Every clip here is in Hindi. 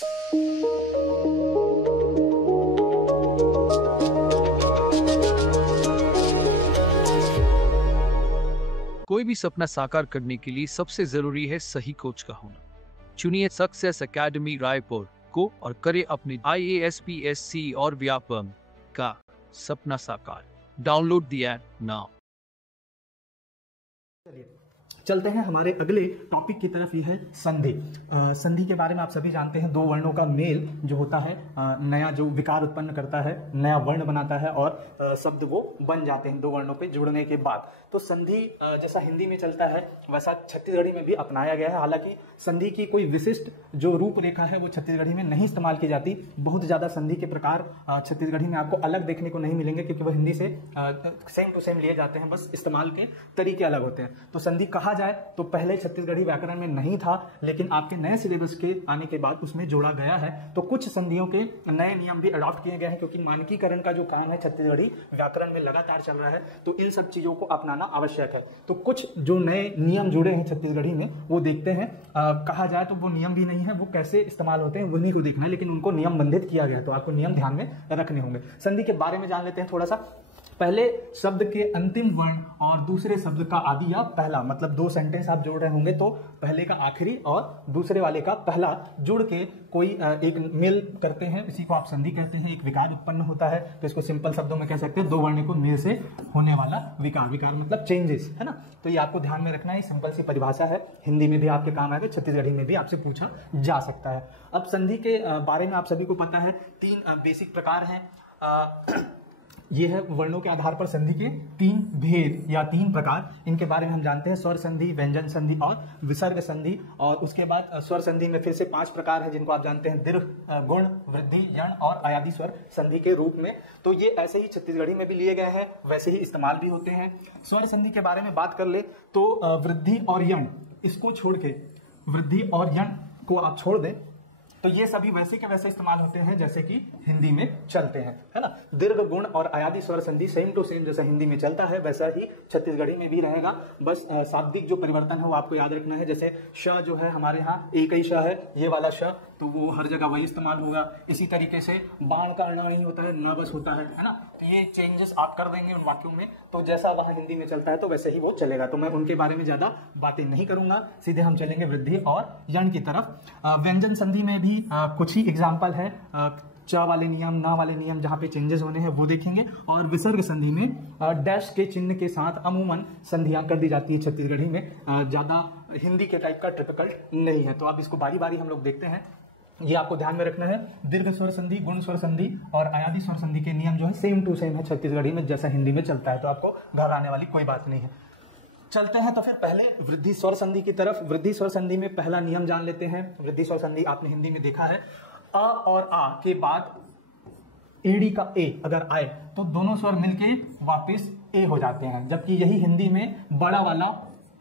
कोई भी सपना साकार करने के लिए सबसे जरूरी है सही कोच का होना। चुनिए सक्सेस एकेडमी रायपुर को और करें अपने IAS PSC और व्यापम का सपना साकार। Download the app now. चलते हैं हमारे अगले टॉपिक की तरफ। यह है संधि। संधि के बारे में आप सभी जानते हैं, दो वर्णों का मेल जो होता है नया जो विकार उत्पन्न करता है, नया वर्ण बनाता है और शब्द वो बन जाते हैं दो वर्णों पे जुड़ने के बाद। तो संधि जैसा हिंदी में चलता है वैसा छत्तीसगढ़ी में भी अपनाया गया है। हालांकि संधि की कोई विशिष्ट जो रूपरेखा है वो छत्तीसगढ़ी में नहीं इस्तेमाल की जाती। बहुत ज्यादा संधि के प्रकार छत्तीसगढ़ी में आपको अलग देखने को नहीं मिलेंगे, क्योंकि वो हिंदी से सेम टू सेम लिए जाते हैं, बस इस्तेमाल के तरीके अलग होते हैं। तो संधि कहा जाए तो पहले छत्तीसगढ़ी व्याकरण में नहीं था, लेकिन आपके नए सिलेबस के आने के बाद उसमें जोड़ा गया है। तो कुछ संधियों के नए नियम भी अडॉप्ट किए गए हैं, क्योंकि मानकीकरण का जो काम है छत्तीसगढ़ी व्याकरण में लगातार चल रहा है, तो इन सब चीजों को अपनाना आवश्यक है। तो कुछ जो नए नियम जुड़े हैं छत्तीसगढ़ी में वो देखते हैं। कहा जाए तो वो नियम भी नहीं है, वो कैसे इस्तेमाल होते हैं उन्हीं को देखना है, लेकिन उनको नियम बंधित किया गया है, तो आपको नियम ध्यान में रखने होंगे। संधि के बारे में जान लेते हैं थोड़ा सा। पहले शब्द के अंतिम वर्ण और दूसरे शब्द का आदि या पहला, मतलब दो सेंटेंस आप जोड़ रहे होंगे तो पहले का आखिरी और दूसरे वाले का पहला जुड़ के कोई एक मेल करते हैं, इसी को आप संधि कहते हैं। एक विकार उत्पन्न होता है, तो इसको सिंपल शब्दों में कह सकते हैं दो वर्ण को मेल से होने वाला विकार। विकार मतलब चेंजेस, है ना। तो ये आपको ध्यान में रखना है, सिंपल सी परिभाषा है, हिंदी में भी आपके काम आएगा, छत्तीसगढ़ी में भी आपसे पूछा जा सकता है। अब संधि के बारे में आप सभी को पता है, तीन बेसिक प्रकार हैं। ये है वर्णों के आधार पर संधि के तीन भेद या तीन प्रकार। इनके बारे में हम जानते हैं, स्वर संधि, व्यंजन संधि और विसर्ग संधि। और उसके बाद स्वर संधि में फिर से 5 प्रकार है, जिनको आप जानते हैं, दीर्घ, गुण, वृद्धि, यण और अयादि स्वर संधि के रूप में। तो ये ऐसे ही छत्तीसगढ़ी में भी लिए गए हैं, वैसे ही इस्तेमाल भी होते हैं। स्वर संधि के बारे में बात कर ले तो वृद्धि और यण, इसको छोड़ के वृद्धि और यण को आप छोड़ दें तो ये सभी वैसे के वैसे इस्तेमाल होते हैं जैसे कि हिंदी में चलते हैं, है ना। दीर्घ, गुण और अयादि स्वर संधि सेम टू सेम जैसा हिंदी में चलता है वैसा ही छत्तीसगढ़ी में भी रहेगा। बस शाब्दिक जो परिवर्तन है वो आपको याद रखना है। जैसे श जो है हमारे यहाँ एक ही श है, ये वाला श, तो वो हर जगह वही इस्तेमाल होगा। इसी तरीके से बाण का अण नहीं होता है, न बस होता है ना। तो ये चेंजेस आप कर देंगे उन वाक्यों में, तो जैसा वहां हिंदी में चलता है तो वैसे ही वो चलेगा। तो मैं उनके बारे में ज्यादा बातें नहीं करूंगा, सीधे हम चलेंगे वृद्धि और यण की तरफ। व्यंजन संधि में भी कुछ ही एग्जाम्पल है, च वाले नियम, ना वाले नियम, जहां पे चेंजेस होने हैं वो देखेंगे। और विसर्ग संधि में डैश के चिन्ह के साथ अमूमन संधियां कर दी जाती है छत्तीसगढ़ी में, ज्यादा हिंदी के टाइप का टिपिकल नहीं है। तो अब इसको बारी बारी हम लोग देखते हैं। ये आपको ध्यान में रखना है, दीर्घ स्वर संधि, गुण स्वर संधि और अयादि स्वर संधि के नियम जो है सेम टू सेम है छत्तीसगढ़ी में, जैसा हिंदी में चलता है। तो आपको घबराने वाली कोई बात नहीं है। चलते हैं तो फिर पहले वृद्धि स्वर संधि की तरफ। वृद्धि स्वर संधि में पहला नियम जान लेते हैं। वृद्धि स्वर संधि आपने हिंदी में देखा है, अ और आ के बाद एड़ी का ए अगर आए तो दोनों स्वर मिलके वापस ए हो जाते हैं, जबकि यही हिंदी में बड़ा वाला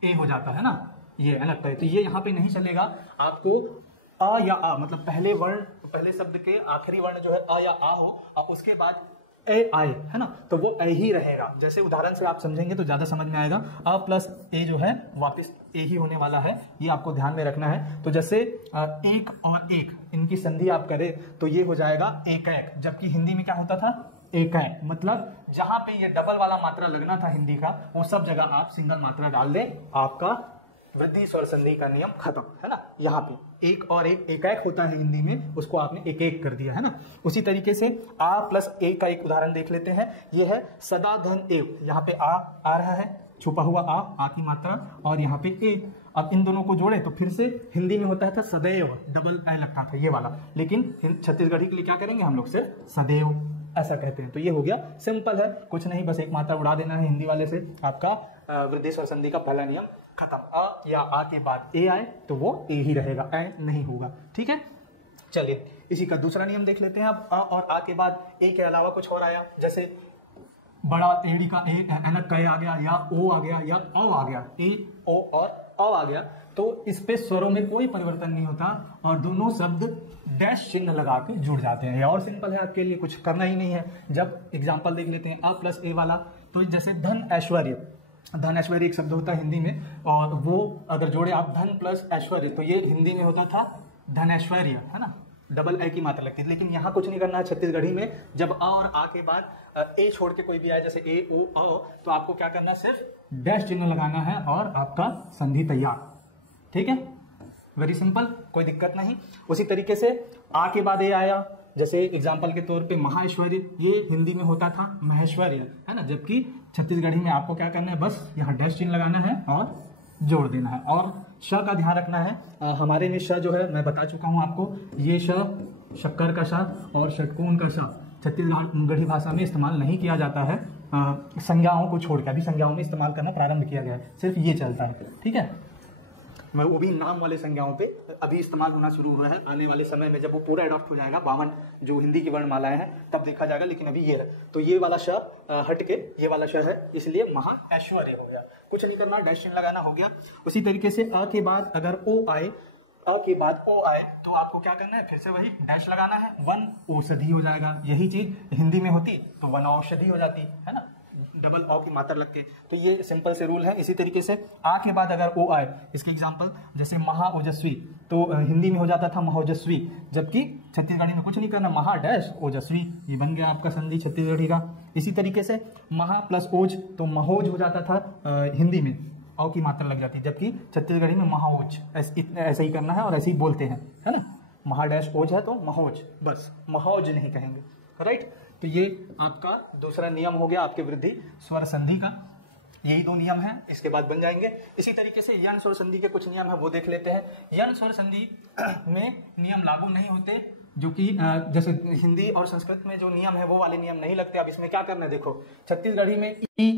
ए हो जाता है ना, ये अलग है। तो ये यहाँ पे नहीं चलेगा। आपको अ या आ, मतलब पहले वर्ण, पहले शब्द के आखिरी वर्ण जो है अ या आ हो और उसके बाद ए आए, है ना, तो वो ए ही रहेगा। जैसे उदाहरण से आप समझेंगे तो ज्यादा समझ में आएगा। अ प्लस ए जो है वापस ए ही होने वाला है, ये आपको ध्यान में रखना है। तो जैसे एक और एक, इनकी संधि आप करें तो ये हो जाएगा एक एक, जबकि हिंदी में क्या होता था, एक है। मतलब जहां पे ये डबल वाला मात्रा लगना था हिंदी का, वो सब जगह आप सिंगल मात्रा डाल दें, आपका वृद्धि स्वर संधि का नियम खत्म, है ना। यहाँ पे एक और एक, एक एक होता है हिंदी में, उसको आपने एक एक कर दिया, है ना। उसी तरीके से आ प्लस ए का एक उदाहरण देख लेते हैं। ये है सदा धन एव, यहाँ पे आ रहा है, छुपा हुआ आ की मात्रा, और यहाँ पे ए। अब इन दोनों को जोड़े तो फिर से हिंदी में होता था सदैव, डबल ए लगता था ये वाला, लेकिन छत्तीसगढ़ी के लिए क्या करेंगे हम लोग, सिर्फ सदैव ऐसा कहते हैं। तो ये हो गया, सिंपल है, कुछ नहीं, बस एक मात्रा उड़ा देना है हिंदी वाले से, आपका वृद्धि स्वर संधि का पहला नियम खत्म। अ या आ के बाद ए आए तो वो ए ही रहेगा, ए नहीं होगा, ठीक है। चलिए इसी का दूसरा नियम देख लेते हैं। अब अ और आ के बाद ए के अलावा कुछ और आया, जैसे बड़ा एड़ी का ए, ऐनक का ए आ गया, या ओ आ गया, या औ आ गया, ए ओ और औ आ गया, तो इस पे स्वरों में कोई परिवर्तन नहीं होता और दोनों शब्द डैश चिन्ह लगा के जुड़ जाते हैं। और सिंपल है, आपके लिए कुछ करना ही नहीं है। जब एग्जाम्पल देख लेते हैं, अ प्लस ए वाला, तो जैसे धन ऐश्वर्य, धन ऐश्वर्य एक शब्द होता है हिंदी में, और वो अगर जोड़े आप धन प्लस ऐश्वर्य, तो ये हिंदी में होता था धन ऐश्वर्य, है ना। डबल ए की मात्रा लगती है। लेकिन यहाँ कुछ नहीं करना है छत्तीसगढ़ी में, जब अ और आ के बाद ए छोड़ के कोई भी आए, जैसे ए ओ अ, तो आपको क्या करना है, सिर्फ डैश चिन्ह लगाना है और आपका संधि तैयार। ठीक है, वेरी सिंपल, कोई दिक्कत नहीं। उसी तरीके से आ के बाद ए आया, जैसे एग्जाम्पल के तौर पे महाऐश्वर्य, ये हिंदी में होता था महेश्वर्य, है ना, जबकि छत्तीसगढ़ी में आपको क्या करना है, बस यहाँ डैश चिन्ह लगाना है और जोड़ देना है। और श का ध्यान रखना है, हमारे में श जो है मैं बता चुका हूँ आपको, ये श शक्कर का श और षटकोण का श छत्तीसगढ़ी भाषा में इस्तेमाल नहीं किया जाता है, संज्ञाओं को छोड़कर। अभी संज्ञाओं में इस्तेमाल करना प्रारंभ किया गया है, सिर्फ ये चलता है। ठीक है, वो भी नाम वाले संज्ञाओं पे अभी इस्तेमाल होना शुरू हुआ है। आने वाले समय में जब वो पूरा अडॉप्ट हो जाएगा, 52 जो हिंदी की वर्णमालाएं हैं, तब देखा जाएगा। लेकिन अभी ये है, तो ये वाला श हट के ये वाला श है, इसलिए महाऐश्वर्य हो गया। कुछ नहीं करना, डैश चिन्ह लगाना हो गया। उसी तरीके से अ के बाद अगर ओ आए, अ के बाद ओ आए, तो आपको क्या करना है, फिर से वही डैश लगाना है, वन औषधि हो जाएगा। यही चीज हिंदी में होती तो वन औषधि हो जाती, है ना, डबल ओ की मात्रा लग के। तो ये सिंपल से रूल है। इसी तरीके से आ के बाद अगर ओ आए, इसके एग्जांपल जैसे महाओजस्वी, तो हिंदी में हो जाता था महोजस्वी, जबकि छत्तीसगढ़ी में कुछ नहीं करना, महा डैश ओजस्वी, ये बन गया आपका संधि छत्तीसगढ़ी का। इसी तरीके से महा प्लस ओज, तो महोज हो जाता था हिंदी में, औ की मात्रा लग जाती, जबकि छत्तीसगढ़ी में महाओज। ऐसे ही करना है और ऐसे ही बोलते हैं, है ना, महा डैश ओज है तो महोज, बस महोज नहीं कहेंगे, राइट। तो ये आपका दूसरा नियम हो गया आपके वृद्धि स्वर संधि का। यही दो नियम हैं, इसके बाद बन जाएंगे। इसी तरीके से यण स्वर संधि के कुछ नियम है, वो देख लेते हैं। यण स्वर संधि में नियम लागू नहीं होते, जो कि जैसे हिंदी और संस्कृत में जो नियम है वो वाले नियम नहीं लगते। अब इसमें क्या करना है, देखो छत्तीसगढ़ी में ई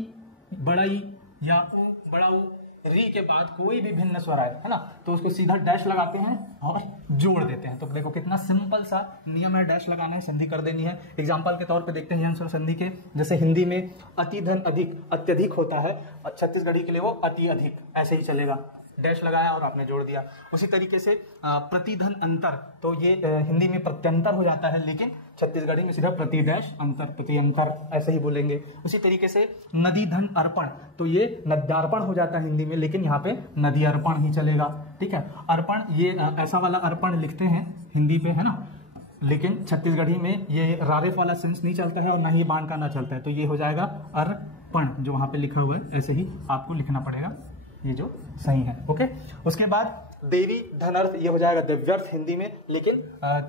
बड़ा ई या ऊ बड़ा ऊ, री के बाद कोई भी भिन्न स्वर आए, है ना, तो उसको सीधा डैश लगाते हैं और जोड़ देते हैं। तो देखो कितना सिंपल सा नियम है, डैश लगाना है, संधि कर देनी है। एग्जांपल के तौर पे देखते हैं यण स्वर संधि के, जैसे हिंदी में अति धन अधिक अत्यधिक होता है, और छत्तीसगढ़ी के लिए वो अति अधिक, ऐसे ही चलेगा, डैश लगाया और आपने जोड़ दिया। उसी तरीके से प्रतिधन अंतर, तो ये हिंदी में प्रत्यंतर हो जाता है, लेकिन छत्तीसगढ़ी में सीधा प्रति डैश अंतर, प्रति अंतर, ऐसे ही बोलेंगे। उसी तरीके से नदी धन अर्पण, तो ये नद्यार्पण हो जाता है हिंदी में, लेकिन यहाँ पे नदी अर्पण ही चलेगा। ठीक है, अर्पण ये ऐसा वाला अर्पण लिखते हैं हिंदी पे, है ना, लेकिन छत्तीसगढ़ी में ये रारेफ वाला सेंस नहीं चलता है और ना ही बाण का ना चलता है, तो ये हो जाएगा अर्पण, जो वहां पे लिखा हुआ है ऐसे ही आपको लिखना पड़ेगा, ये जो सही है। ओके, उसके बाद देवी धन अर्थ, ये हो जाएगा दिव्यर्थ हिंदी में, लेकिन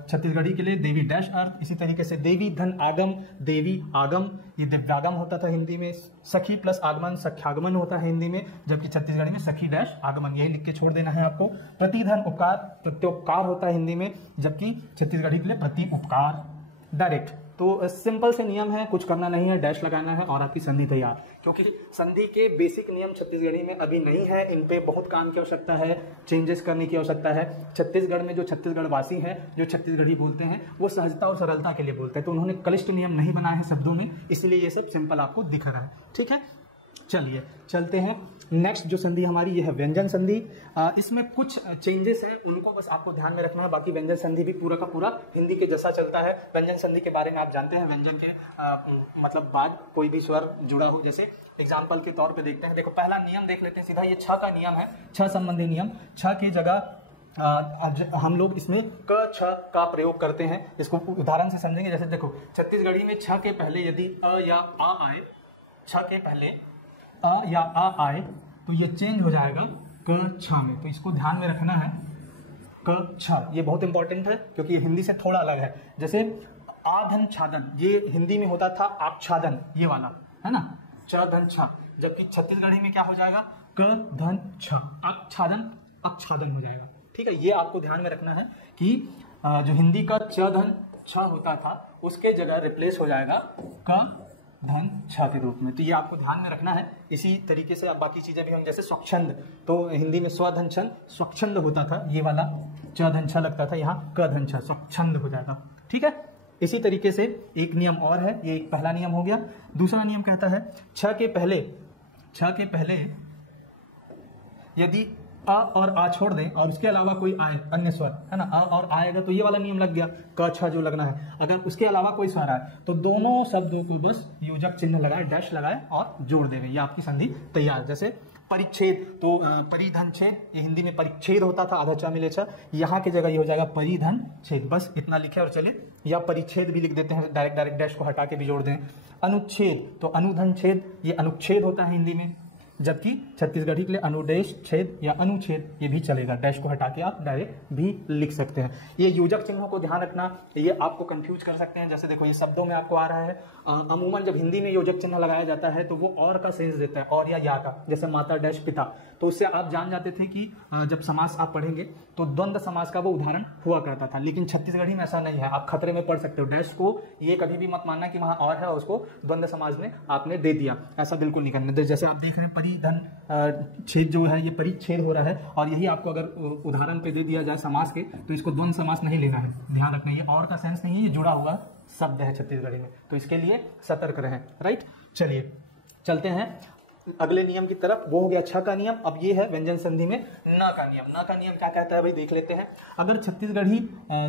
छत्तीसगढ़ी के लिए देवी डैश अर्थ। इसी तरीके से देवी धन आगम, देवी आगम, ये दिव्यागम होता था हिंदी में। सखी प्लस आगमन सख्यागमन होता है हिंदी में, जबकि छत्तीसगढ़ी में सखी डैश आगमन, यही लिख के छोड़ देना है आपको। प्रतिधन उपकार, प्रत्योपकार होता है हिंदी में, जबकि छत्तीसगढ़ी के लिए प्रति उपकार, डायरेक्ट। तो सिंपल से नियम है, कुछ करना नहीं है, डैश लगाना है और आपकी संधि तैयार। क्योंकि संधि के बेसिक नियम छत्तीसगढ़ी में अभी नहीं है, इन पे बहुत काम की आवश्यकता है, चेंजेस करने की आवश्यकता है। छत्तीसगढ़ में जो छत्तीसगढ़ वासी हैं, जो छत्तीसगढ़ी बोलते हैं, वो सहजता और सरलता के लिए बोलते हैं, तो उन्होंने क्लिष्ट नियम नहीं बनाए हैं शब्दों में, इसलिए ये सब सिंपल आपको दिख रहा है। ठीक है, चलिए चलते हैं। नेक्स्ट जो संधि हमारी ये है व्यंजन संधि। इसमें कुछ चेंजेस हैं, उनको बस आपको ध्यान में रखना है। बाकी व्यंजन संधि भी पूरा का पूरा हिंदी के जैसा चलता है। व्यंजन संधि के बारे में आप जानते हैं, व्यंजन के मतलब बाद कोई भी स्वर जुड़ा हो। जैसे एग्जाम्पल के तौर पे देखते हैं, देखो पहला नियम देख लेते हैं सीधा, ये छ का नियम है, छ संबंधी नियम। छ की जगह हम लोग इसमें क छ का प्रयोग करते हैं। इसको उदाहरण से समझेंगे। जैसे देखो छत्तीसगढ़ी में छ के पहले यदि अ या आ आए, छ के पहले अ या आ आए तो ये चेंज हो जाएगा क छ में। तो इसको ध्यान में रखना है, क छ, ये बहुत इंपॉर्टेंट है क्योंकि ये हिंदी से थोड़ा अलग है। जैसे आधन छादन, ये हिंदी में होता था आच्छादन, ये वाला है ना, च धन छ, जबकि छत्तीसगढ़ी में क्या हो जाएगा, क धन छ, आच्छादन आच्छादन हो जाएगा। ठीक है, ये आपको ध्यान में रखना है कि जो हिंदी का च धन छ होता था उसके जगह रिप्लेस हो जाएगा क धन छ के रूप में। तो ये आपको ध्यान में रखना है। इसी तरीके से अब बाकी चीजें भी होंगी, जैसे स्वच्छंद, तो हिंदी में स्वधन छंद स्वच्छंद होता था, ये वाला च धन छ लगता था, यहाँ क धन छ, स्वच्छंद हो जाएगा। ठीक है, इसी तरीके से एक नियम और है, ये एक पहला नियम हो गया। दूसरा नियम कहता है छ के पहले यदि अ और आ छोड़ दें और उसके अलावा कोई आए अन्य स्वर, है ना, अ और आएगा तो ये वाला नियम लग गया, क छ जो लगना है। अगर उसके अलावा कोई स्वर आए तो दोनों शब्दों को बस योजक चिन्ह लगाए, डैश लगाए और जोड़ देंगे, ये आपकी संधि तैयार। जैसे परिच्छेद, तो परिधन छेद, ये हिंदी में परिच्छेद होता था, आधा चा मिले चा, यहाँ की जगह ये हो जाएगा परिधन छेद। बस इतना लिखे और चलिए, या परिच्छेद भी लिख देते हैं, डायरेक्ट डैश को हटा के भी जोड़ दें। अनुच्छेद, तो अनुधन छेद, ये अनुच्छेद होता है हिंदी में, जबकि छत्तीसगढ़ी के लिए अनुदेश छेद या अनुच्छेद ये भी चलेगा, डैश को हटा के आप डायरेक्ट भी लिख सकते हैं। ये योजक चिन्हों को ध्यान रखना, ये आपको कंफ्यूज कर सकते हैं। जैसे देखो ये शब्दों में आपको आ रहा है, अमूमन जब हिंदी में योजक चिन्ह लगाया जाता है तो वो और का सेंस देता है, और या का, जैसे माता डैश पिता, तो उससे आप जान जाते थे कि जब समास आप पढ़ेंगे तो द्वंद्व समास का वो उदाहरण हुआ करता था। लेकिन छत्तीसगढ़ी में ऐसा नहीं है, आप खतरे में पढ़ सकते हो। डैश को ये कभी भी मत मानना कि वहां और है और उसको द्वंद्व समास में आपने दे दिया, ऐसा बिल्कुल नहीं करना। जैसे आप देख रहे हैं परिधन छेद जो है ये परिच्छेद हो रहा है, और यही आपको अगर उदाहरण पे दे दिया जाए समास के, तो इसको द्वंद्व समास नहीं लेना है, ध्यान रखना। ये और का सेंस नहीं है, ये जुड़ा हुआ शब्द है छत्तीसगढ़ी में, तो इसके लिए सतर्क रहें। राइट, चलिए चलते हैं अगले नियम की तरफ। वो हो गया छ का नियम। अब ये है व्यंजन संधि में न का नियम। न का नियम क्या कहता है भाई, देख लेते हैं। अगर छत्तीसगढ़ी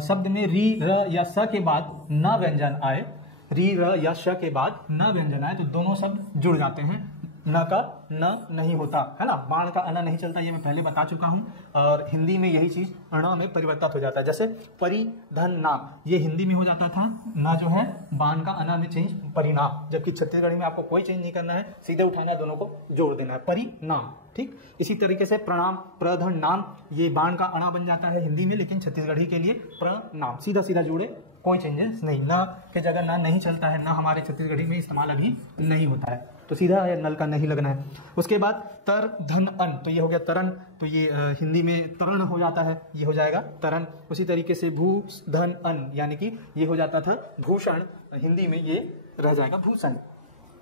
शब्द में री र या स के बाद न व्यंजन आए, री र या श के बाद न व्यंजन आए, तो दोनों शब्द जुड़ जाते हैं। न का न नहीं होता है ना, बाण का अना नहीं चलता, ये मैं पहले बता चुका हूं। और हिंदी में यही चीज अण में परिवर्तित हो जाता है। जैसे परिधन नाम, ये हिंदी में हो जाता था न जो है बाण का अना में चेंज परिणाम, जबकि छत्तीसगढ़ी में आपको कोई चेंज नहीं करना है, सीधे उठाना है, दोनों को जोड़ देना है, परिणाम। ठीक, इसी तरीके से प्रणाम, प्रधन नाम, ये बाण का अणा बन जाता है हिंदी में, लेकिन छत्तीसगढ़ी के लिए प्रणाम, सीधा सीधा जोड़े, कोई चेंजेस नहीं। न के जगह न नहीं चलता है, न हमारे छत्तीसगढ़ी में इस्तेमाल अभी नहीं होता है, तो सीधा नल का नहीं लगना है। उसके बाद तर धन अन, तो ये हो गया तरन, तो ये हिंदी में तरण हो जाता है, ये हो जाएगा तरन। उसी तरीके से भू धन अन, यानी कि ये हो जाता था भूषण, हिंदी में ये रह जाएगा भूषण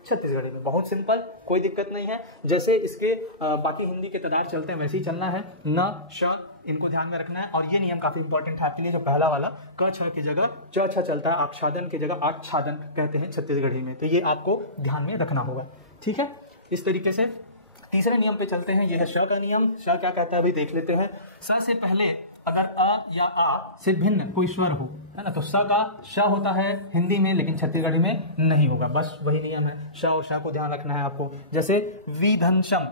छत्तीसगढ़ी में। बहुत सिंपल, कोई दिक्कत नहीं है। जैसे इसके बाकी हिंदी के तदार चलते हैं वैसे ही चलना है। न श, इनको ध्यान में रखना है। और ये नियम काफी इंपॉर्टेंट है आपके लिए, जो पहला वाला क छ की जगह च छ चलता है, आच्छादन की जगह आच्छादन कहते हैं छत्तीसगढ़ी में, तो ये आपको ध्यान में रखना होगा। ठीक है, इस तरीके से तीसरे नियम पे चलते हैं। ये है श का नियम। श क्या कहता है भाई, देख लेते हैं। स से पहले अगर अ या आ से भिन्न कोई स्वर हो, है ना, तो स का श होता है हिंदी में, लेकिन छत्तीसगढ़ी में नहीं होगा। बस वही नियम है, श और श को ध्यान रखना है आपको। जैसे विधनशम,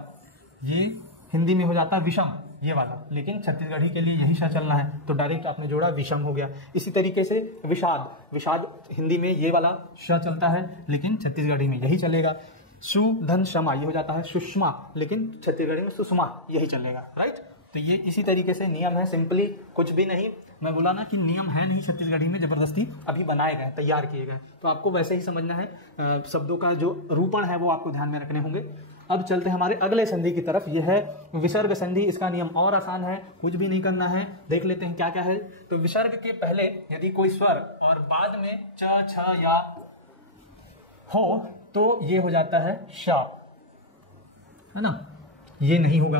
ये हिंदी में हो जाता है विषम, ये वाला, लेकिन छत्तीसगढ़ी के लिए यही श चलना है, तो डायरेक्ट आपने जोड़ा विषम हो गया। इसी तरीके से विषाद, विषाद हिंदी में ये वाला श चलता है, लेकिन छत्तीसगढ़ी में यही चलेगा। सुधन शमा, ये हो जाता है सुषमा, लेकिन छत्तीसगढ़ी में सुषमा यही चलेगा। राइट, तो ये इसी तरीके से नियम है, सिंपली कुछ भी नहीं। मैं बोला ना कि नियम है नहीं छत्तीसगढ़ी में, जबरदस्ती अभी बनाए गए, तैयार किए गए, तो आपको वैसे ही समझना है। शब्दों का जो रूपण है वो आपको ध्यान में रखने होंगे। अब चलते हैं हमारे अगले संधि की तरफ। यह है विसर्ग संधि। इसका नियम और आसान है, कुछ भी नहीं करना है। देख लेते हैं क्या क्या है। तो विसर्ग के पहले यदि कोई स्वर और बाद में च छ या हो, तो ये हो जाता है श, है ना, ये नहीं होगा।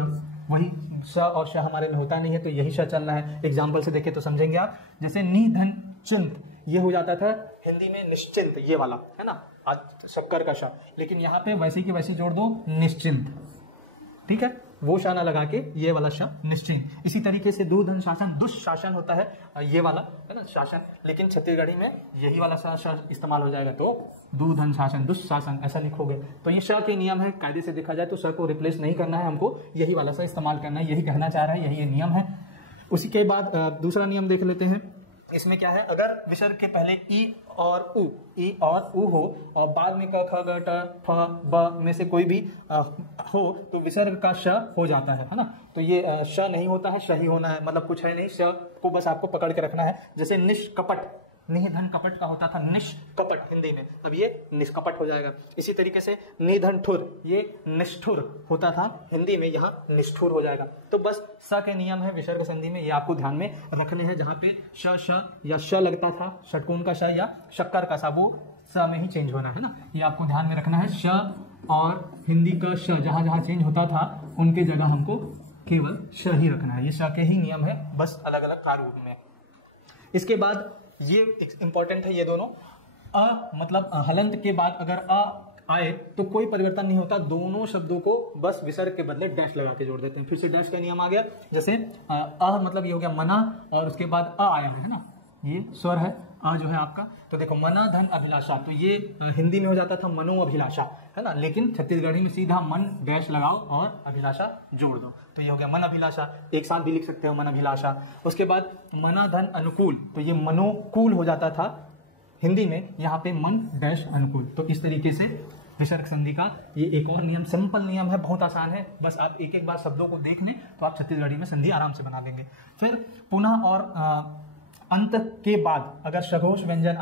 वही स और श हमारे में होता नहीं है, तो यही श चलना है। एग्जाम्पल से देखें तो समझेंगे आप। जैसे निधन चिंत, ये हो जाता था हिंदी में निश्चिंत, ये वाला, है ना, आज शक्कर का श, लेकिन यहाँ पे वैसे की वैसे जोड़ दो निश्चिंत। ठीक है, वो श ना लगा के ये वाला श निश्चिंत। इसी तरीके से दूधन शासन, दुष्शासन होता है ये वाला, है ना, शासन, लेकिन छत्तीसगढ़ी में यही वाला श इस्तेमाल हो जाएगा, तो दूधन शासन दुष्शासन ऐसा लिखोगे। तो ये श के नियम है, कायदे से देखा जाए तो श को रिप्लेस नहीं करना है, हमको यही वाला श इस्तेमाल करना है, यही कहना चाह रहा है, यही ये नियम है। उसी के बाद दूसरा नियम देख लेते हैं। इसमें क्या है, अगर विसर्ग के पहले ई और उ हो और बाद में क ख ग ट फ ब में से कोई भी हो, तो विसर्ग का श हो जाता है ना। तो ये श नहीं होता है, श ही होना है, मतलब कुछ है नहीं, श को बस आपको पकड़ के रखना है। जैसे निष्कपट, निधन कपट का होता था निष्कपट हिंदी में, अब ये निष्कपट हो जाएगा। इसी तरीके से निधन ठुर, ये निष्ठुर होता था हिंदी में, यहाँ निष्ठुर हो जाएगा। तो बस स के नियम है विसर्ग संधि में, ये आपको ध्यान में रखने हैं। जहाँ पे श या श लगता था, षटकोण का श या शक्कर का सा, वो स में ही चेंज होना है ना, ये आपको ध्यान में रखना है। श और हिंदी का श जहाँ जहाँ चेंज होता था उनके जगह हमको केवल श ही रखना है। ये श के ही नियम है, बस अलग अलग प्रारूप में। इसके बाद ये इंपॉर्टेंट है, ये दोनों अ मतलब हलंत के बाद अगर अ आए तो कोई परिवर्तन नहीं होता, दोनों शब्दों को बस विसर्ग के बदले डैश लगा के जोड़ देते हैं। फिर से डैश का नियम आ गया। जैसे अ मतलब ये हो गया मना और उसके बाद अ आया है ना, ये स्वर है, आ जो है आपका। तो देखो मना धन अभिलाषा, तो ये हिंदी में हो जाता था मनो अभिलाषा, है ना, लेकिन छत्तीसगढ़ी में सीधा मन डैश लगाओ और अभिलाषा जोड़ दो, तो ये हो गया मन अभिलाषा। एक साथ भी लिख सकते हो मन अभिलाषा। उसके बाद मना धन अनुकूल, तो ये मनोकूल हो जाता था हिंदी में, यहाँ पे मन डैश अनुकूल। तो इस तरीके से विसर्ग संधि का ये एक और नियम, सिंपल नियम है, बहुत आसान है, बस आप एक एक बार शब्दों को देख लें तो आप छत्तीसगढ़ी में संधि आराम से बना लेंगे। फिर पुनः और अंत के बाद अगर सघोष व्यंजन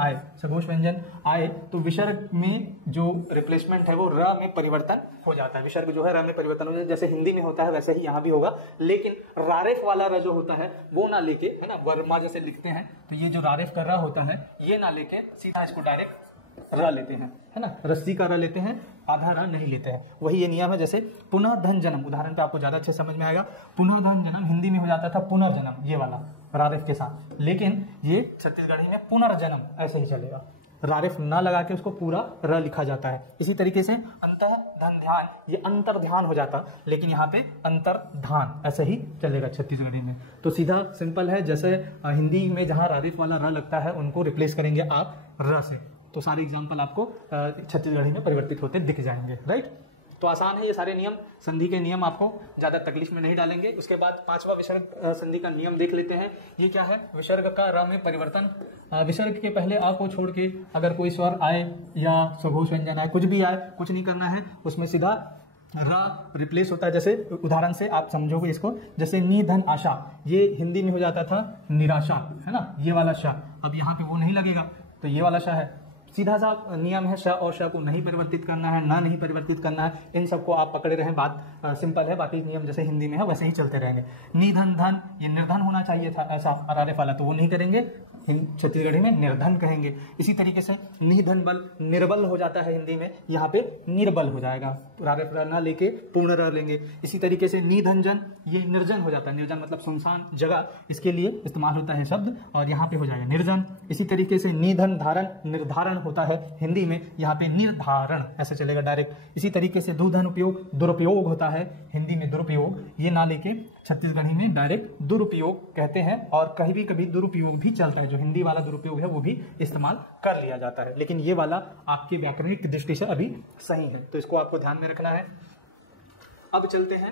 आए तो विसर्ग में जो रिप्लेसमेंट है वो र में परिवर्तन हो जाता है। विसर्ग जो है र में परिवर्तन हो जाता है, जैसे हिंदी में होता है वैसे ही यहाँ भी होगा, लेकिन रारेफ वाला र जो होता है वो ना लेके, है ना, वर्मा जैसे लिखते हैं तो ये जो रारेफ का र होता है ये ना लेके सीधा इसको डायरेक्ट र लेते हैं, है ना, रस्सी का र लेते हैं, आधा र नहीं लेते हैं। वही ये नियम है। जैसे पुनः धन जन्म, उदाहरण पे आपको ज्यादा अच्छे समझ में आएगा। पुनः धन जन्म हिंदी में हो जाता था पुनर्जन्म, ये वाला रारेफ के साथ, लेकिन ये छत्तीसगढ़ी में पुनर्जन्म ऐसे ही चलेगा, रारेफ ना लगा के उसको पूरा र लिखा जाता है। इसी तरीके से अंतः धन ध्यान, ये अंतर ध्यान हो जाता, लेकिन यहाँ पे अंतर धान ऐसे ही चलेगा छत्तीसगढ़ी में। तो सीधा सिंपल है, जैसे हिंदी में जहाँ रारेफ वाला र लगता है उनको रिप्लेस करेंगे आप र से, तो सारे एग्जाम्पल आपको छत्तीसगढ़ी में परिवर्तित होते दिख जाएंगे, राइट। तो आसान है ये सारे नियम, संधि के नियम आपको ज़्यादा तकलीफ में नहीं डालेंगे। उसके बाद पांचवा विसर्ग संधि का नियम देख लेते हैं। ये क्या है? विसर्ग का र में परिवर्तन। विसर्ग के पहले आ को छोड़ के अगर कोई स्वर आए या सघोष व्यंजन आए, कुछ भी आए, कुछ नहीं करना है, उसमें सीधा र रिप्लेस होता है। जैसे उदाहरण से आप समझोगे इसको, जैसे निधन आशा, ये हिंदी में हो जाता था निराशा, है ना, ये वाला शा, अब यहाँ पे वो नहीं लगेगा तो ये वाला शा है। सीधा सा नियम है, श और श को नहीं परिवर्तित करना है, ना नहीं परिवर्तित करना है। इन सबको आप पकड़े रहें, बात सिंपल है। बाकी नियम जैसे हिंदी में है वैसे ही चलते रहेंगे। निधन धन, ये निर्धन होना चाहिए था ऐसा अरारे वाला, तो वो नहीं करेंगे, छत्तीसगढ़ी में निर्धन कहेंगे। इसी तरीके से निधन बल, निर्बल हो जाता है हिंदी में, यहाँ पे निर्बल हो जाएगा, रारे ना लेके पूर्ण र लेंगे। इसी तरीके से निधनजन, ये निर्जन हो जाता है, निर्जन मतलब सुनसान जगह, इसके लिए इस्तेमाल होता है शब्द, और यहाँ पे हो जाएगा निर्जन। इसी तरीके से निधन धारण, निर्धारण होता है हिंदी में, यहाँ पे निर्धारण ऐसे चलेगा डायरेक्ट। इसी तरीके से दुधन उपयोग, दुरुपयोग होता है हिंदी में दुरुपयोग, ये ना लेके छत्तीसगढ़ी में डायरेक्ट दुरुपयोग कहते हैं, और कहीं भी कभी दुरुपयोग भी चलता है, जो हिंदी वाला दुरुपयोग है वो भी इस्तेमाल कर लिया जाता है, लेकिन ये वाला आपके व्याकरणिक दृष्टि से अभी सही है, तो इसको आपको ध्यान में रखना है। अब चलते हैं,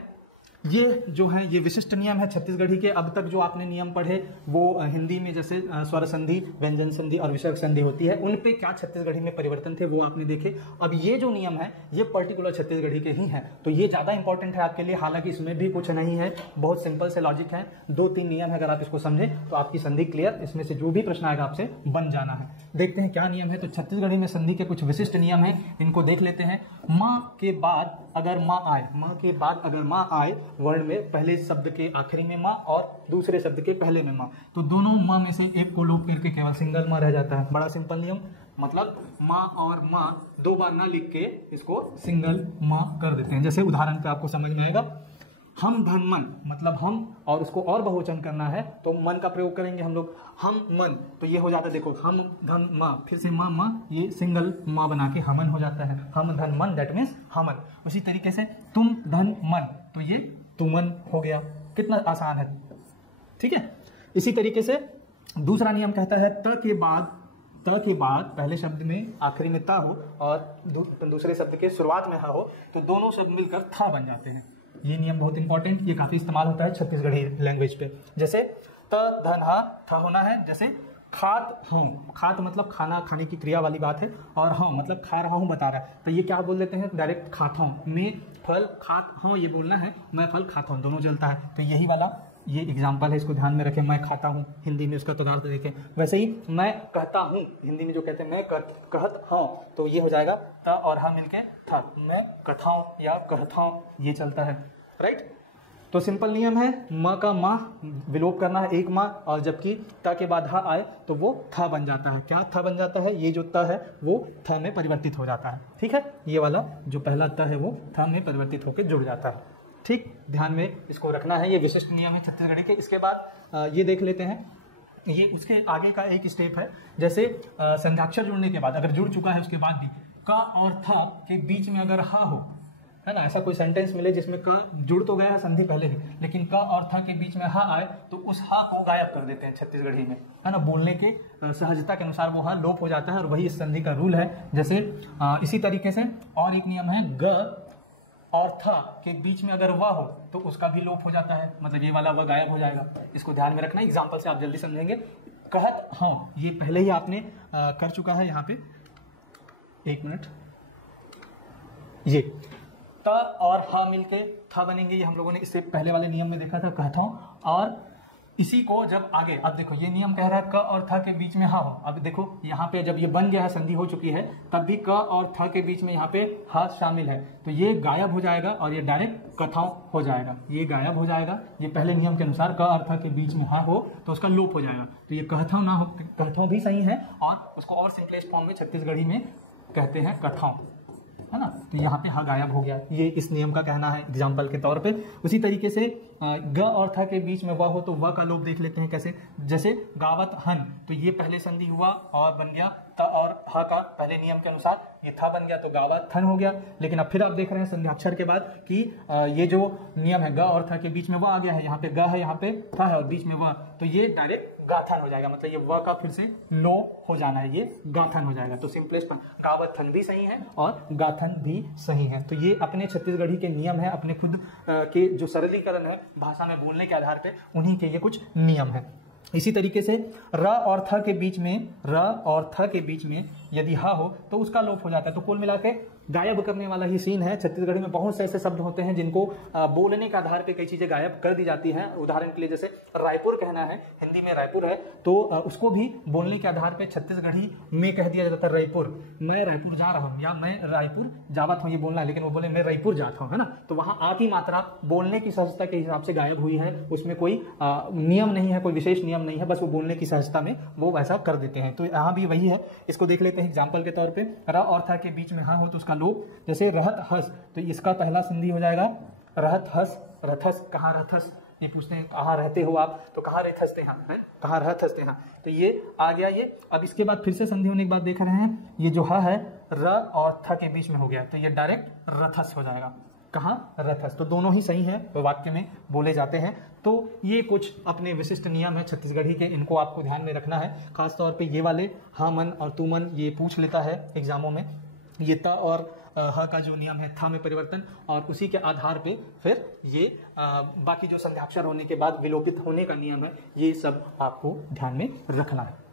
ये जो है ये विशिष्ट नियम है छत्तीसगढ़ी के। अब तक जो आपने नियम पढ़े वो हिंदी में जैसे स्वर संधि, व्यंजन संधि और विसर्ग संधि होती है, उन पे क्या छत्तीसगढ़ी में परिवर्तन थे वो आपने देखे। अब ये जो नियम है ये पर्टिकुलर छत्तीसगढ़ी के ही हैं, तो ये ज़्यादा इंपॉर्टेंट है आपके लिए। हालांकि इसमें भी कुछ नहीं है, बहुत सिंपल से लॉजिक है, 2-3 नियम है, अगर आप इसको समझें तो आपकी संधि क्लियर, इसमें से जो भी प्रश्न आएगा आपसे बन जाना है। देखते हैं क्या नियम है। तो छत्तीसगढ़ी में संधि के कुछ विशिष्ट नियम है, इनको देख लेते हैं। माँ के बाद अगर माँ आए, माँ के बाद अगर माँ आए वर्ण में, पहले शब्द के आखिरी में माँ और दूसरे शब्द के पहले में माँ, तो दोनों माँ में से एक को लोप करके केवल सिंगल माँ रह जाता है। बड़ा सिंपल नियम, मतलब माँ और माँ 2 बार ना लिख के इसको सिंगल माँ कर देते हैं। जैसे उदाहरण पे आपको समझ में आएगा, हम धन मन, मतलब हम, और उसको और बहुवचन करना है तो मन का प्रयोग करेंगे हम लोग, हम मन, तो ये हो जाता है, देखो हम धन माँ, फिर से माँ माँ, ये सिंगल माँ बना के हमन हो जाता है, हम धन मन, दैट मीन्स हमन। उसी तरीके से तुम धन मन, तो ये तुमन हो गया। कितना आसान है, ठीक है। इसी तरीके से दूसरा नियम कहता है त के बाद पहले शब्द में आखिरी में ता हो और दूसरे शब्द के शुरुआत में हा हो, तो दोनों शब्द मिलकर था बन जाते हैं। ये नियम बहुत इंपॉर्टेंट, ये काफी इस्तेमाल होता है छत्तीसगढ़ी लैंग्वेज पे। जैसे त धन हा था होना है, जैसे खात हूँ, खात मतलब खाना, खाने की क्रिया वाली बात है, और हाँ मतलब खा रहा हूँ बता रहा है, तो ये क्या बोल देते हैं डायरेक्ट खाता हूँ। मैं फल खात हूँ ये बोलना है, मैं फल खाता हूँ, दोनों चलता है। तो यही वाला ये एग्जाम्पल है, इसको ध्यान में रखें। मैं खाता हूँ हिंदी में उसका तदार्थ देखें। वैसे ही मैं कहता हूँ हिंदी में जो कहते हैं मैं कहत हूँ, तो ये हो जाएगा त और हाँ मिलके था, मैं कथाऊँ या कहताऊँ, ये चलता है, राइट। तो सिंपल नियम है, माँ का माँ विलोप करना है, एक माँ, और जबकि ता के बाद हा आए तो वो था बन जाता है। क्या था बन जाता है? ये जो त है वो थ में परिवर्तित हो जाता है, ठीक है। ये वाला जो पहला त है वो थ में परिवर्तित होकर जुड़ जाता है, ठीक। ध्यान में इसको रखना है, ये विशिष्ट नियम है छत्तीसगढ़ी के। इसके बाद ये देख लेते हैं, ये उसके आगे का एक स्टेप है। जैसे संध्याक्षर जुड़ने के बाद, अगर जुड़ चुका है उसके बाद भी, का और था के बीच में अगर हा हो, है ना, ऐसा कोई सेंटेंस मिले जिसमें क जुड़ तो गया है संधि पहले ही, लेकिन क और थ के बीच में ह आए तो उस ह को गायब कर देते हैं छत्तीसगढ़ी में, है ना, बोलने के सहजता के अनुसार वो ह लोप हो जाता है और वही इस संधि का रूल है। जैसे इसी तरीके से और एक नियम है, ग और थ के बीच में अगर व हो तो उसका भी लोप हो जाता है, मतलब ये वाला व गायब हो जाएगा। इसको ध्यान में रखना, एग्जाम्पल से आप जल्दी समझेंगे। कहत हाँ, ये पहले ही आपने कर चुका है यहाँ पे, एक मिनट, ये त और ह मिलके थ बनेंगे, ये हम लोगों ने इससे पहले वाले नियम में देखा था, कहता हूँ। और इसी को जब आगे, अब देखो ये नियम कह रहा है क और थ के बीच में ह हो, अब देखो यहाँ पे जब ये बन गया है, संधि हो चुकी है, तब भी क और थ के बीच में यहाँ पे ह शामिल है, तो ये गायब हो जाएगा और ये डायरेक्ट कथाओं हो जाएगा, ये गायब हो जाएगा। ये पहले नियम के अनुसार क और थ के बीच में ह हो तो उसका लोप हो जाएगा, तो ये कहथाओं ना हो, कहथाओं भी सही है और उसको और सिंपलेस्ट फॉर्म में छत्तीसगढ़ी में कहते हैं कथाओं, है ना। तो यहाँ पे ह गायब हो गया, ये इस नियम का कहना है एग्जाम्पल के तौर पे। उसी तरीके से ग और थ के बीच में व हो तो व का लोप देख लेते हैं कैसे, जैसे गावत हन, तो ये पहले संधि हुआ और बन गया त और ह का, पहले नियम के अनुसार ये था बन गया तो गावत थन हो गया। लेकिन अब फिर आप देख रहे हैं संध्याक्षर के बाद कि ये जो नियम है ग और थ के बीच में व आ गया है, यहाँ पे ग है, यहाँ पे थ है और बीच में व, तो ये डायरेक्ट गाथन हो जाएगा, मतलब ये व का फिर से लो हो जाना है, ये गाथन हो जाएगा। तो सिंपलेस्ट गावथन भी सही है और गाथन भी सही है। तो ये अपने छत्तीसगढ़ी के नियम है, अपने खुद के जो सरलीकरण है भाषा में बोलने के आधार पे, उन्हीं के ये कुछ नियम है। इसी तरीके से र और थ के बीच में, र और थ के बीच में यदि ह हो तो उसका लोप हो जाता है। तो कुल मिला के गायब करने वाला ही सीन है। छत्तीसगढ़ी में बहुत से ऐसे शब्द होते हैं जिनको बोलने के आधार पे कई चीजें गायब कर दी जाती हैं। उदाहरण के लिए जैसे रायपुर कहना है, हिंदी में रायपुर है, तो उसको भी बोलने के आधार पे छत्तीसगढ़ी में कह दिया जाता है रायपुर, मैं रायपुर जा रहा हूँ या मैं रायपुर जावत हूँ, ये बोलना है, लेकिन वो बोले मैं रायपुर जाता हूँ, है ना। तो वहाँ आ की मात्रा बोलने की सहजता के हिसाब से गायब हुई है, उसमें कोई नियम नहीं है, कोई विशेष नियम नहीं है, बस वो बोलने की सहजता में वो वैसा कर देते हैं। तो यहाँ भी वही है, इसको देख लेते हैं एग्जाम्पल के तौर पे। र और था के बीच में हाँ हो तो उसका लोप, जैसे रहत हस, तो इसका पहला संधि हो जाएगा रहत हस, रथस, कहाँ रहथस, ये पूछते हैं कहाँ रहते हो आप, तो कहाँ रहथसते हैं, है कहाँ रहथसते हैं, तो ये आ गया ये। अब इसके बाद फिर से संधि होने के बाद देख रहे हैं ये जो ह है र और थ के बीच में हो गया, तो ये डायरेक्ट रथस हो जाएगा, कहाँ रथस। तो दोनों ही सही है, तो वाक्य में बोले जाते हैं। तो ये कुछ अपने विशिष्ट नियम है छत्तीसगढ़ी के, इनको आपको ध्यान में रखना है। खास तौर पे ये वाले हाँ मन और तू मन ये पूछ लेता है एग्जामों में। ये त और ह का जो नियम है था में परिवर्तन, और उसी के आधार पे फिर ये बाकी जो संध्याक्षर होने के बाद विलोपित होने का नियम है, ये सब आपको ध्यान में रखना है।